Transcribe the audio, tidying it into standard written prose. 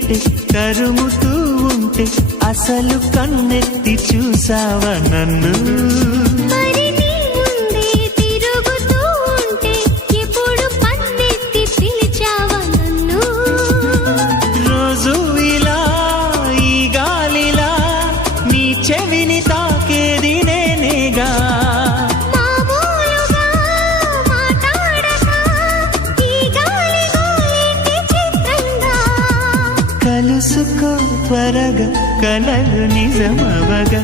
వింటే తరుముతూ ఉంటే అసలు కన్నెత్తి చూసావా నన్ను మరి నీ ముందే తిరుగుతూ ఉంటే ఎప్పుడు పన్నెత్తి పిలిచావా నన్ను రోజు ఇలా ఈ గాలిలా నీ చెవిని తాకేది నేనేగా మామూలుగా మాట్లాడక ఈ గాలి గోలింటి చిత్రంగా కలుసుకో త్వరగా కలలు నిజమవగా